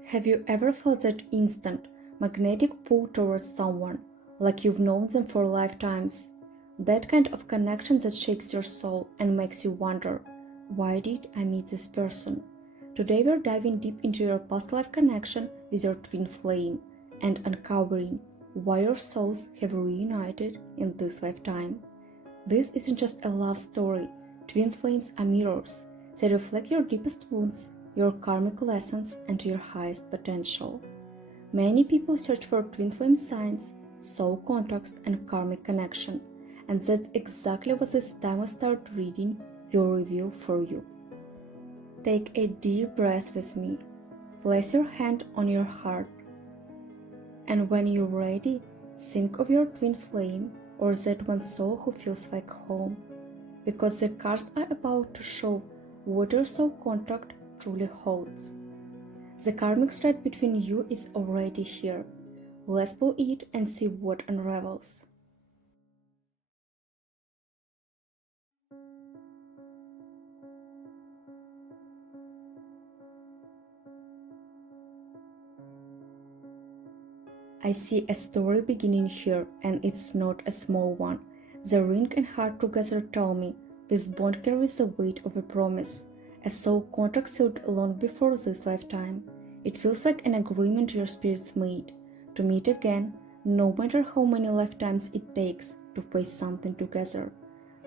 Have you ever felt that instant, magnetic pull towards someone, like you've known them for lifetimes? That kind of connection that shakes your soul and makes you wonder, why did I meet this person? Today we're diving deep into your past life connection with your twin flame and uncovering why your souls have reunited in this lifetime. This isn't just a love story. Twin flames are mirrors. They reflect your deepest wounds, your karmic lessons, and your highest potential. Many people search for twin flame signs, soul contracts, and karmic connection, and that's exactly what this time I start reading will reveal for you. Take a deep breath with me. Place your hand on your heart. And when you're ready, think of your twin flame or that one soul who feels like home. Because the cards are about to show what your soul contract truly holds. The karmic thread between you is already here. Let's pull it and see what unravels. I see a story beginning here, and it's not a small one. The ring and heart together tell me this bond carries the weight of a promise, a soul contract sealed long before this lifetime. It feels like an agreement your spirits made to meet again, no matter how many lifetimes it takes to face something together.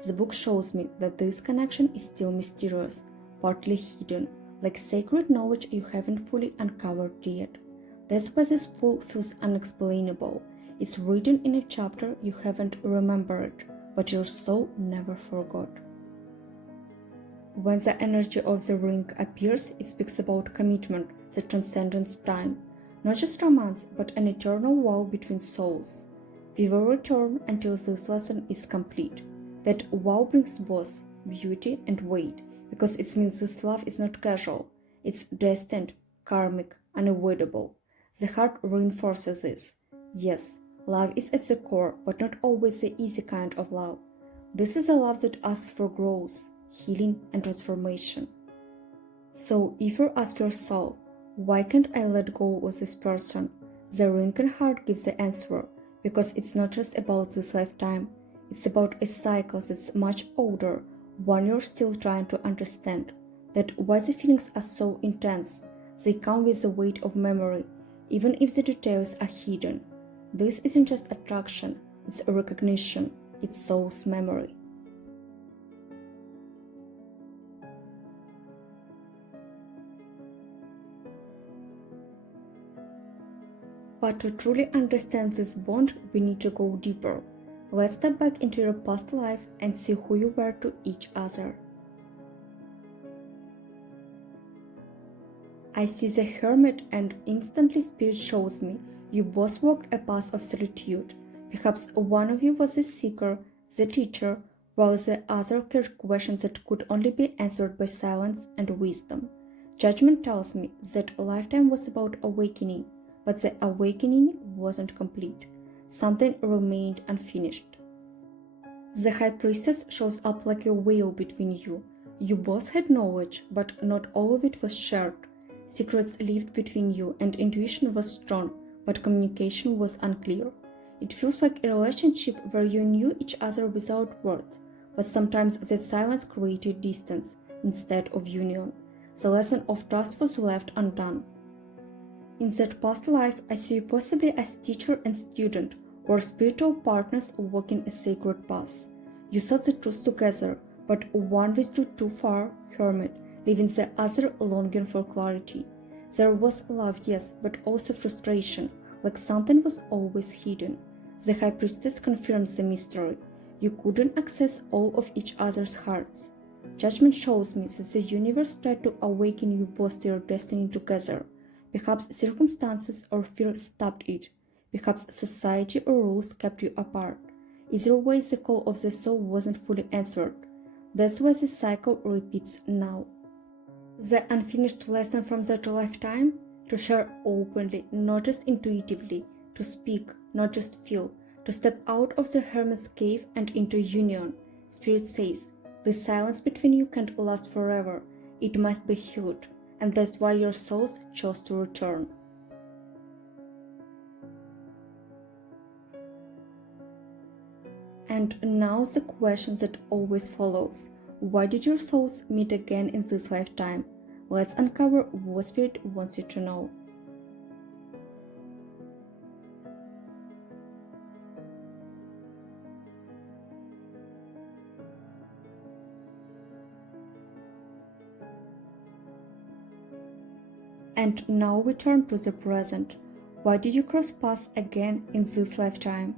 The book shows me that this connection is still mysterious, partly hidden, like sacred knowledge you haven't fully uncovered yet. That's why this pull feels unexplainable. It's written in a chapter you haven't remembered, but your soul never forgot. When the energy of the ring appears, it speaks about commitment that transcends time. Not just romance, but an eternal vow between souls. We will return until this lesson is complete. That vow brings both beauty and weight, because it means this love is not casual. It's destined, karmic, unavoidable. The heart reinforces this. Yes, love is at the core, but not always the easy kind of love. This is a love that asks for growth, healing, and transformation. So, if you ask yourself, why can't I let go of this person? The ring and heart gives the answer, because it's not just about this lifetime. It's about a cycle that's much older, one you're still trying to understand. That's why the feelings are so intense. They come with the weight of memory, even if the details are hidden. This isn't just attraction, it's a recognition, it's soul's memory. But to truly understand this bond, we need to go deeper. Let's step back into your past life and see who you were to each other. I see the hermit and instantly spirit shows me you both walked a path of solitude. Perhaps one of you was the seeker, the teacher, while the other carried questions that could only be answered by silence and wisdom. Judgment tells me that lifetime was about awakening, but the awakening wasn't complete. Something remained unfinished. The High Priestess shows up like a veil between you. You both had knowledge, but not all of it was shared. Secrets lived between you, and intuition was strong, but communication was unclear. It feels like a relationship where you knew each other without words, but sometimes that silence created distance instead of union. The lesson of trust was left undone. In that past life, I see you possibly as teacher and student, or spiritual partners walking a sacred path. You saw the truth together, but one withdrew too far, hermit, leaving the other longing for clarity. There was love, yes, but also frustration, like something was always hidden. The High Priestess confirms the mystery. You couldn't access all of each other's hearts. Judgment shows me that the universe tried to awaken you both to your destiny together. Perhaps circumstances or fear stopped it. Perhaps society or rules kept you apart. Either way, the call of the soul wasn't fully answered. That's why the cycle repeats now. The unfinished lesson from that lifetime? To share openly, not just intuitively, to speak, not just feel, to step out of the hermit's cave and into union. Spirit says, the silence between you can't last forever. It must be healed. and that's why your souls chose to return. And now the question that always follows. Why did your souls meet again in this lifetime? Let's uncover what Spirit wants you to know. And now we turn to the present. Why did you cross paths again in this lifetime?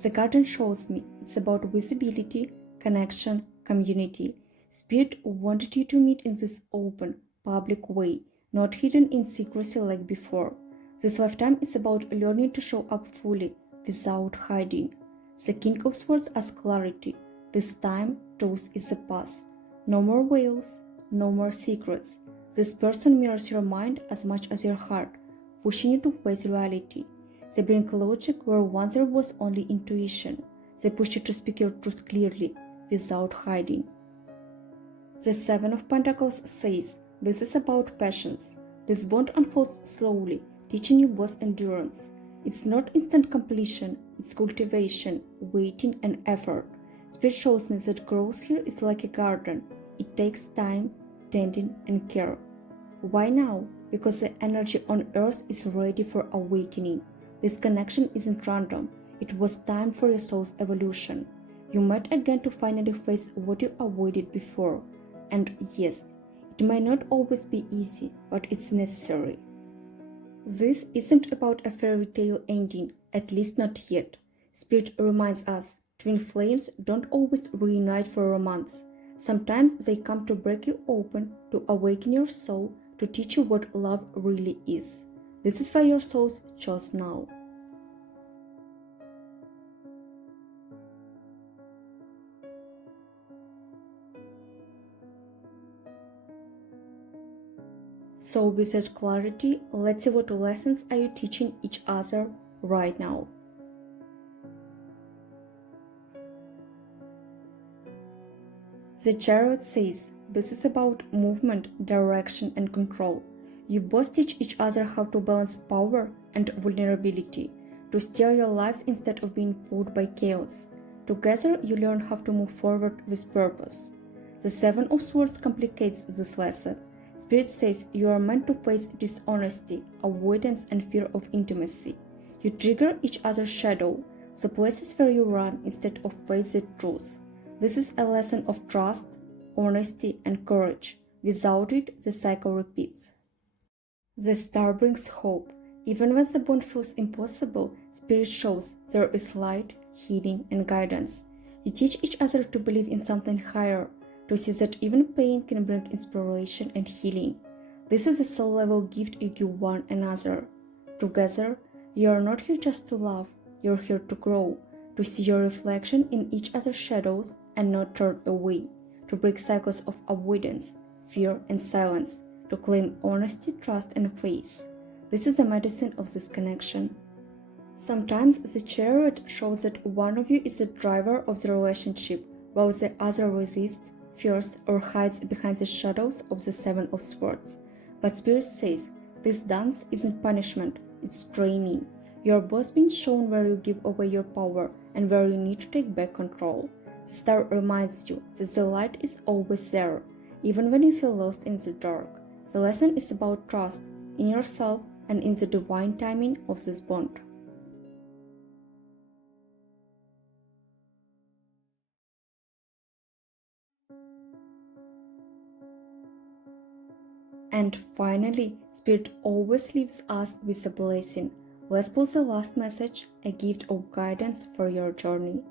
The garden shows me it's about visibility, connection, community. Spirit wanted you to meet in this open, public way, not hidden in secrecy like before. This lifetime is about learning to show up fully, without hiding. The King of Swords asks clarity. This time, truth is the path. No more veils, no more secrets. This person mirrors your mind as much as your heart, pushing you to face reality. They bring logic where once there was only intuition. They push you to speak your truth clearly, without hiding. The Seven of Pentacles says, this is about patience. This bond unfolds slowly, teaching you both endurance. It's not instant completion, it's cultivation, waiting and effort. Spirit shows me that growth here is like a garden. It takes time, tending and care. Why now? Because the energy on earth is ready for awakening. This connection isn't random. It was time for your soul's evolution. You met again to finally face what you avoided before. And yes, it might not always be easy, but it's necessary. This isn't about a fairy tale ending, at least not yet. Spirit reminds us, twin flames don't always reunite for romance. Sometimes they come to break you open, to awaken your soul, to teach you what love really is. This is why your souls chose now. So with such clarity, let's see what lessons are you teaching each other right now. The Chariot says, this is about movement, direction and control. You both teach each other how to balance power and vulnerability, to steer your lives instead of being pulled by chaos. Together you learn how to move forward with purpose. The Seven of Swords complicates this lesson. Spirit says you are meant to face dishonesty, avoidance and fear of intimacy. You trigger each other's shadow, the places where you run instead of face the truth. This is a lesson of trust, honesty and courage. Without it, the cycle repeats. The star brings hope. Even when the bond feels impossible, Spirit shows there is light, healing and guidance. You teach each other to believe in something higher, to see that even pain can bring inspiration and healing. This is a soul-level gift you give one another. Together, you are not here just to love, you're here to grow, to see your reflection in each other's shadows and not turn away, to break cycles of avoidance, fear and silence, to claim honesty, trust and faith. This is the medicine of this connection. Sometimes the Chariot shows that one of you is the driver of the relationship, while the other resists, fears or hides behind the shadows of the Seven of Swords. But Spirit says, this dance isn't punishment, it's training. You are both being shown where you give away your power and where you need to take back control. The star reminds you that the light is always there, even when you feel lost in the dark. The lesson is about trust in yourself and in the divine timing of this bond. And finally, Spirit always leaves us with a blessing. Let's pull the last message, a gift of guidance for your journey.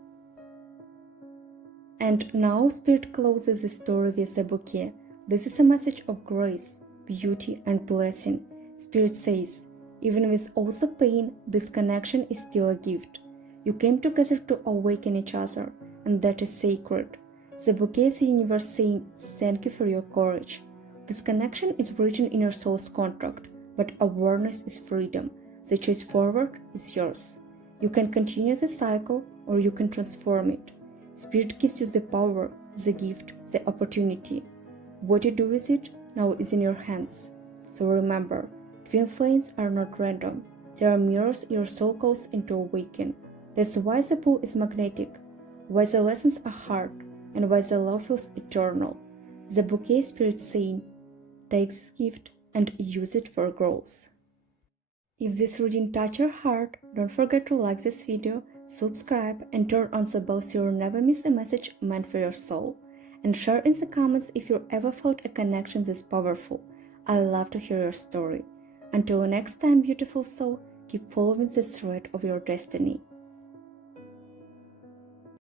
And now Spirit closes the story with a bouquet. This is a message of grace, beauty and blessing. Spirit says, even with all the pain, this connection is still a gift. You came together to awaken each other, and that is sacred. The bouquet is the universe saying, thank you for your courage. This connection is written in your soul's contract, but awareness is freedom. The choice forward is yours. You can continue the cycle or you can transform it. Spirit gives you the power, the gift, the opportunity. What you do with it now is in your hands. So remember, twin flames are not random. They are mirrors your soul calls into awaken. That's why the pull is magnetic, why the lessons are hard, and why the love feels eternal. The bouquet spirit saying, take this gift and use it for growth. If this reading touched your heart, don't forget to like this video, subscribe, and turn on the bell so you'll never miss a message meant for your soul. And share in the comments if you ever felt a connection this powerful. I love to hear your story. Until next time, beautiful soul, keep following the thread of your destiny.